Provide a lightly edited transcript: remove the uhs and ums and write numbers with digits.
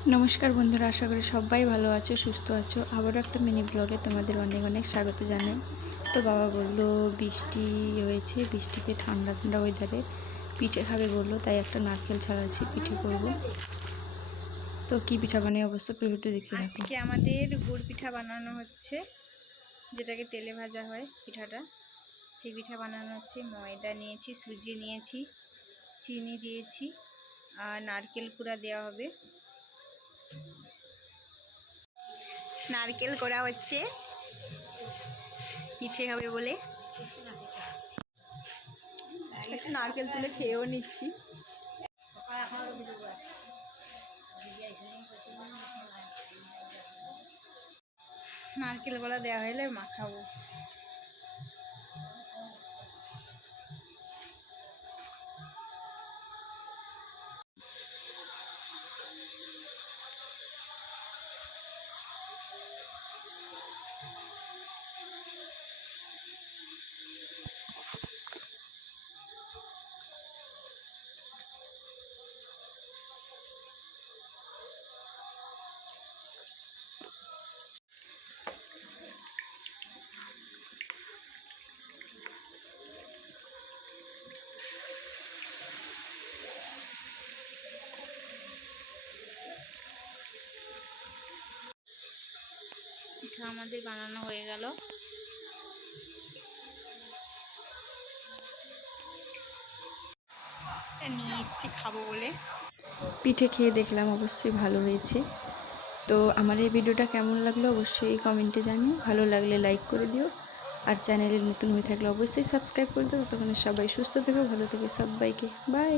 नमस्कार बंधुरा आशा करी सबाई भालो आछो सुस्थ आछो। आबारो एक मिनी ब्लगे तुम्हादेर अनेक अनेक स्वागत जानाई। तो बाबा बोललो बिस्टी होयेछे, बिस्टिते ठंडा ठंडा ओয়েদারে पिठे खाबे बोललो, ताई एक नारकेल छाड़ाচ্ছি पिठे करब। तो कि पिठा बानाई अवश्य ভিডিওটি দেখতে থাকো। আজকে আমাদের গুড় পিঠা বানানো হচ্ছে, যেটাকে তেলে ভাজা হয় পিঠাটা, সেই পিঠা বানানো হচ্ছে। ময়দা নিয়েছি, সুজি নিয়েছি, চিনি দিয়েছি আর নারকেল কুড়া দেওয়া হবে। নারকেল কোড়া হচ্ছে পিঠে হবে বলে। নারকেল তুলে খেয়েও নিচ্ছি। নারকেল গোলা দেওয়া হলে মাখাবো। পিঠা আমাদের বানানো হয়ে গেল। নিয়ে এসেছি খাবো বলে। পিঠে খেয়ে দেখলাম অবশ্যই ভালো হয়েছে। তো আমার এই ভিডিওটা কেমন লাগলো অবশ্যই কমেন্টে জানিও। ভালো লাগলে লাইক করে দিও, আর চ্যানেলে নতুন হয়ে থাকলে অবশ্যই সাবস্ক্রাইব করে দিও। ততক্ষণে সবাই সুস্থ থেকো, ভালো থেকো, সবাইকে বাই।